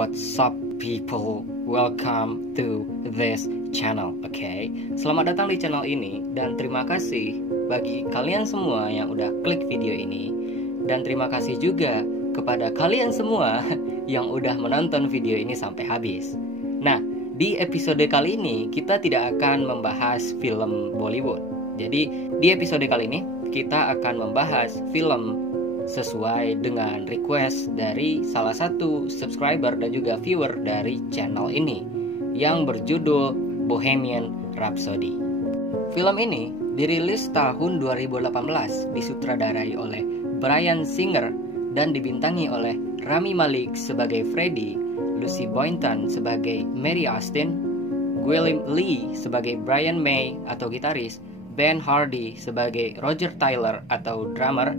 What's up people, welcome to this channel, okay? Selamat datang di channel ini dan terima kasih bagi kalian semua yang udah klik video ini. Dan terima kasih juga kepada kalian semua yang udah menonton video ini sampai habis. Nah, di episode kali ini kita tidak akan membahas film Bollywood. Jadi di episode kali ini kita akan membahas film sesuai dengan request dari salah satu subscriber dan juga viewer dari channel ini yang berjudul Bohemian Rhapsody. Film ini dirilis tahun 2018, disutradarai oleh Bryan Singer dan dibintangi oleh Rami Malek sebagai Freddie, Lucy Boynton sebagai Mary Austin, Gwilym Lee sebagai Brian May atau gitaris, Ben Hardy sebagai Roger Taylor atau drummer,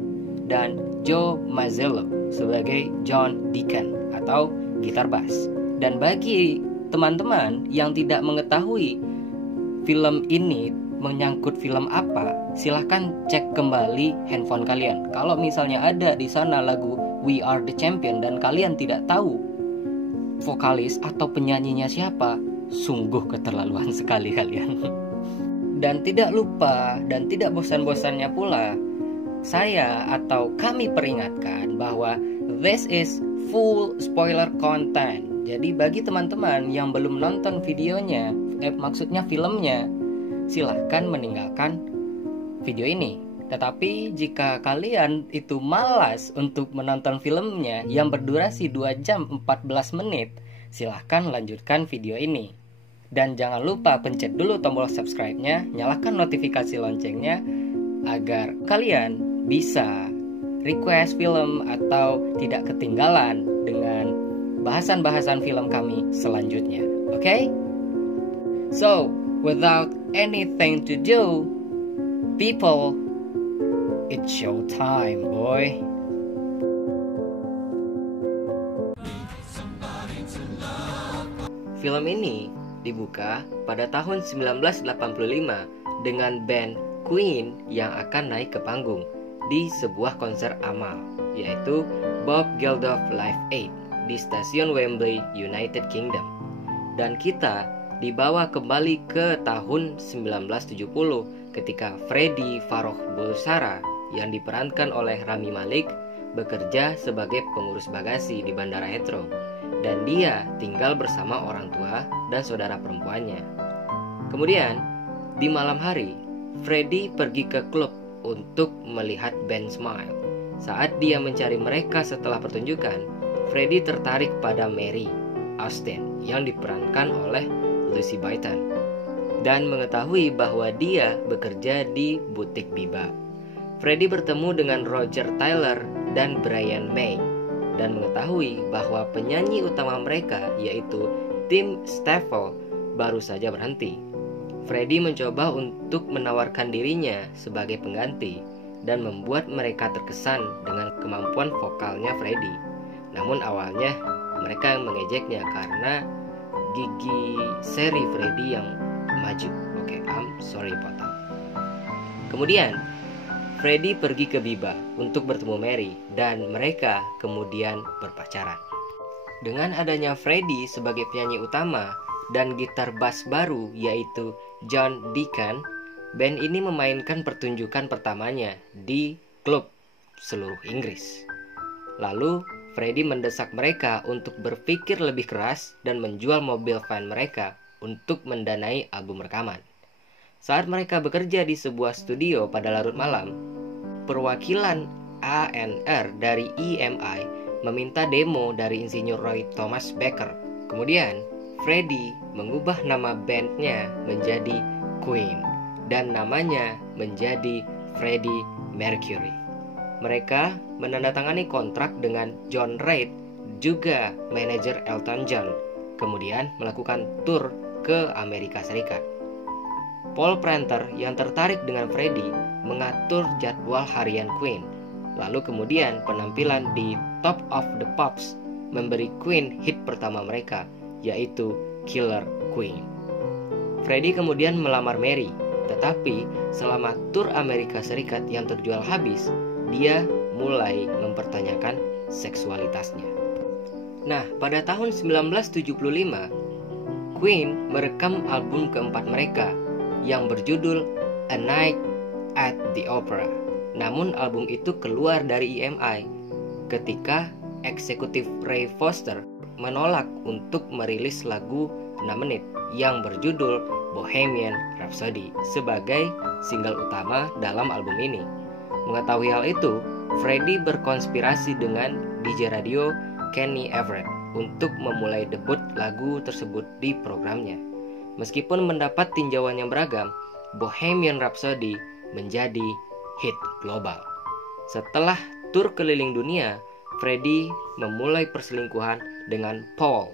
dan Joe Mazzello sebagai John Deacon atau gitar bass. Dan bagi teman-teman yang tidak mengetahui film ini menyangkut film apa, silahkan cek kembali handphone kalian. Kalau misalnya ada di sana lagu We Are The Champion dan kalian tidak tahu vokalis atau penyanyinya siapa, sungguh keterlaluan sekali kalian. Dan tidak lupa dan tidak bosan-bosannya pula, saya atau kami peringatkan bahwa this is full spoiler content. Jadi bagi teman-teman yang belum nonton videonya, maksudnya filmnya, silahkan meninggalkan video ini. Tetapi jika kalian itu malas untuk menonton filmnya yang berdurasi 2 jam 14 menit, silahkan lanjutkan video ini. Dan jangan lupa pencet dulu tombol subscribe-nya, nyalakan notifikasi loncengnya agar kalian bisa request film atau tidak ketinggalan dengan bahasan-bahasan film kami selanjutnya. Okay? So, without anything to do, people, it's show time, boy. Film ini dibuka pada tahun 1985 dengan band Queen yang akan naik ke panggung di sebuah konser amal, yaitu Bob Geldof Live Aid di stasiun Wembley, United Kingdom. Dan kita dibawa kembali ke tahun 1970 ketika Freddie Farrokh Bulsara yang diperankan oleh Rami Malek bekerja sebagai pengurus bagasi di Bandara Heathrow, dan dia tinggal bersama orang tua dan saudara perempuannya. Kemudian di malam hari, Freddie pergi ke klub untuk melihat band Smile. Saat dia mencari mereka setelah pertunjukan, Freddie tertarik pada Mary Austin yang diperankan oleh Lucy Boynton dan mengetahui bahwa dia bekerja di butik Biba. Freddie bertemu dengan Roger Taylor dan Brian May dan mengetahui bahwa penyanyi utama mereka yaitu Tim Stample baru saja berhenti. Freddie mencoba untuk menawarkan dirinya sebagai pengganti dan membuat mereka terkesan dengan kemampuan vokalnya Freddie. Namun awalnya mereka mengejeknya karena gigi seri Freddie yang maju. Oke, I'm sorry potong. Kemudian Freddie pergi ke Biba untuk bertemu Mary dan mereka kemudian berpacaran. Dengan adanya Freddie sebagai penyanyi utama dan gitar bass baru yaitu John Deacon, band ini memainkan pertunjukan pertamanya di klub seluruh Inggris. Lalu Freddie mendesak mereka untuk berpikir lebih keras dan menjual mobil van mereka untuk mendanai album rekaman. Saat mereka bekerja di sebuah studio pada larut malam, perwakilan A&R dari EMI meminta demo dari insinyur Roy Thomas Baker. Kemudian Freddie mengubah nama bandnya menjadi Queen dan namanya menjadi Freddie Mercury. Mereka menandatangani kontrak dengan John Reid, juga manajer Elton John, kemudian melakukan tur ke Amerika Serikat. Paul Pranter yang tertarik dengan Freddie mengatur jadwal harian Queen. Lalu kemudian penampilan di Top of the Pops memberi Queen hit pertama mereka, yaitu Killer Queen. Freddie kemudian melamar Mary, tetapi selama tur Amerika Serikat yang terjual habis, dia mulai mempertanyakan seksualitasnya. Nah, pada tahun 1975, Queen merekam album keempat mereka yang berjudul A Night at the Opera. Namun album itu keluar dari EMI ketika eksekutif Ray Foster menolak untuk merilis lagu 6 menit yang berjudul Bohemian Rhapsody sebagai single utama dalam album ini. Mengetahui hal itu, Freddie berkonspirasi dengan DJ radio Kenny Everett untuk memulai debut lagu tersebut di programnya. Meskipun mendapat tinjauan yang beragam, Bohemian Rhapsody menjadi hit global. Setelah tur keliling dunia, Freddie memulai perselingkuhan dengan Paul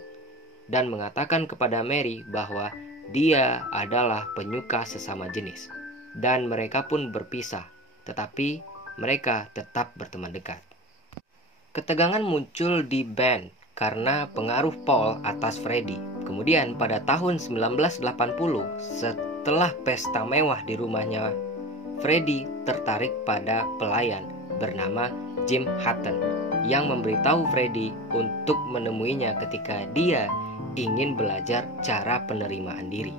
dan mengatakan kepada Mary bahwa dia adalah penyuka sesama jenis. Dan mereka pun berpisah, tetapi mereka tetap berteman dekat. Ketegangan muncul di band karena pengaruh Paul atas Freddie. Kemudian pada tahun 1980, setelah pesta mewah di rumahnya, Freddie tertarik pada pelayan bernama Jim Hutton yang memberitahu Freddie untuk menemuinya ketika dia ingin belajar cara penerimaan diri.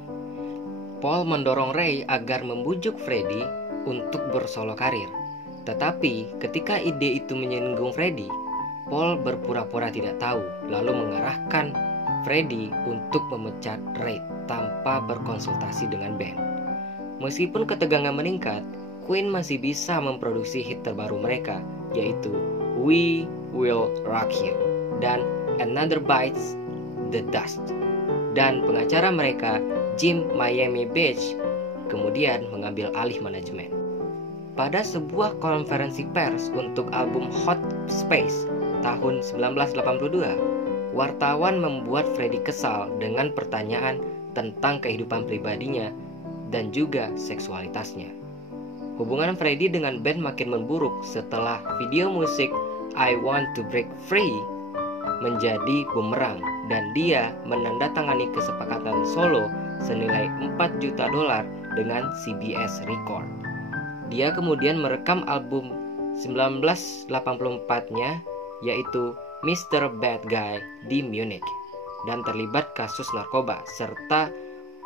Paul mendorong Ray agar membujuk Freddie untuk bersolo karir. Tetapi ketika ide itu menyinggung Freddie, Paul berpura-pura tidak tahu, lalu mengarahkan Freddie untuk memecat Ray tanpa berkonsultasi dengan band. Meskipun ketegangan meningkat, Queen masih bisa memproduksi hit terbaru mereka, yaitu We Will Rock You dan Another Bites the Dust. Dan pengacara mereka, Jim Miami Beach, kemudian mengambil alih manajemen. Pada sebuah konferensi pers untuk album Hot Space tahun 1982, wartawan membuat Freddie kesal dengan pertanyaan tentang kehidupan pribadinya dan juga seksualitasnya. Hubungan Freddie dengan band makin memburuk setelah video musik I Want to Break Free menjadi bumerang dan dia menandatangani kesepakatan solo senilai $4 juta dengan CBS Record. Dia kemudian merekam album 1984-nya yaitu Mr. Bad Guy di Munich dan terlibat kasus narkoba serta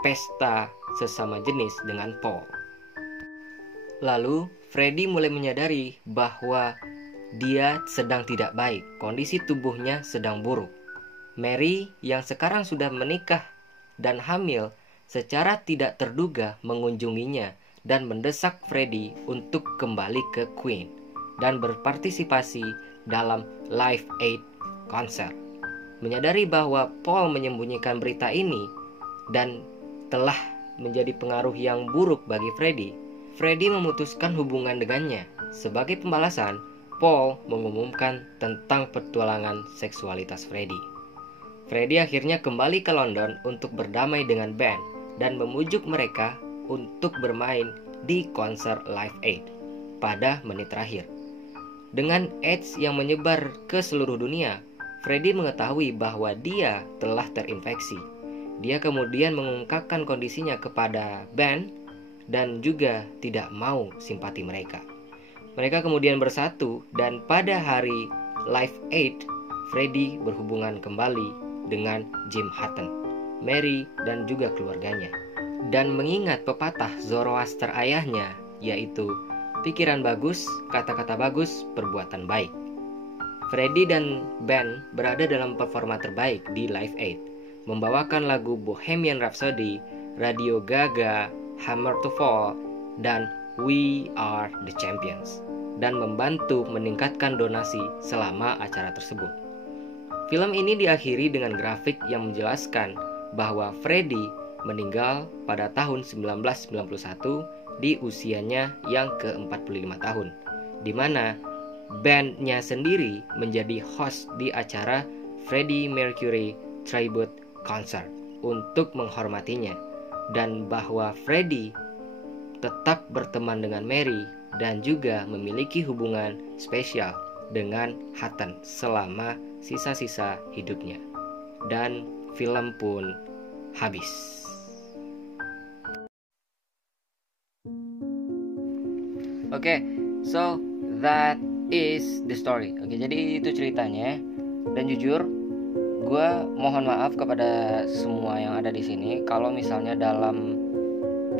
pesta sesama jenis dengan Paul. Lalu Freddie mulai menyadari bahwa dia sedang tidak baik, kondisi tubuhnya sedang buruk. Mary yang sekarang sudah menikah dan hamil secara tidak terduga mengunjunginya dan mendesak Freddie untuk kembali ke Queen dan berpartisipasi dalam Live Aid konser. Menyadari bahwa Paul menyembunyikan berita ini dan telah menjadi pengaruh yang buruk bagi Freddie, Freddie memutuskan hubungan dengannya. Sebagai pembalasan, Paul mengumumkan tentang petualangan seksualitas Freddie. Freddie akhirnya kembali ke London untuk berdamai dengan band dan memujuk mereka untuk bermain di konser Live Aid pada menit terakhir. Dengan AIDS yang menyebar ke seluruh dunia, Freddie mengetahui bahwa dia telah terinfeksi. Dia kemudian mengungkapkan kondisinya kepada band dan juga tidak mau simpati mereka. Mereka kemudian bersatu dan pada hari Live Aid, Freddie berhubungan kembali dengan Jim Hutton, Mary dan juga keluarganya. Dan mengingat pepatah Zoroaster ayahnya, yaitu pikiran bagus, kata-kata bagus, perbuatan baik. Freddie dan band berada dalam performa terbaik di Live Aid, membawakan lagu Bohemian Rhapsody, Radio Gaga, Hammer to Fall, dan We Are the Champions, dan membantu meningkatkan donasi selama acara tersebut. Film ini diakhiri dengan grafik yang menjelaskan bahwa Freddie meninggal pada tahun 1991 di usianya yang ke-45 tahun, di mana bandnya sendiri menjadi host di acara Freddie Mercury Tribute Concert untuk menghormatinya, dan bahwa Freddie tetap berteman dengan Mary dan juga memiliki hubungan spesial dengan Hutton selama sisa-sisa hidupnya. Dan film pun habis. Oke, so that is the story. Oke, jadi itu ceritanya. Dan jujur, gue mohon maaf kepada semua yang ada di sini kalau misalnya dalam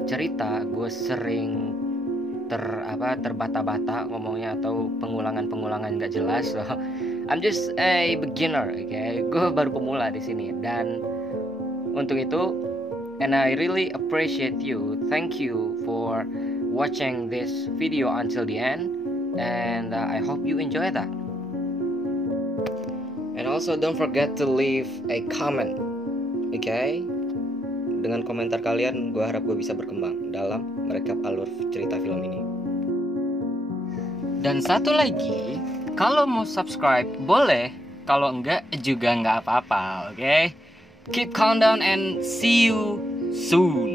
cerita gue sering terbata-bata ngomongnya atau pengulangan nggak jelas. So, I'm just a beginner, okay? Gue baru pemula di sini, dan untuk itu, and I really appreciate you. Thank you for watching this video until the end, and I hope you enjoy that. And also don't forget to leave a comment, okay? Dengan komentar kalian, gue harap gue bisa berkembang dalam merekap alur cerita film ini. Dan satu lagi, kalau mau subscribe boleh, kalau enggak juga enggak apa-apa, okay? Keep countdown and see you soon.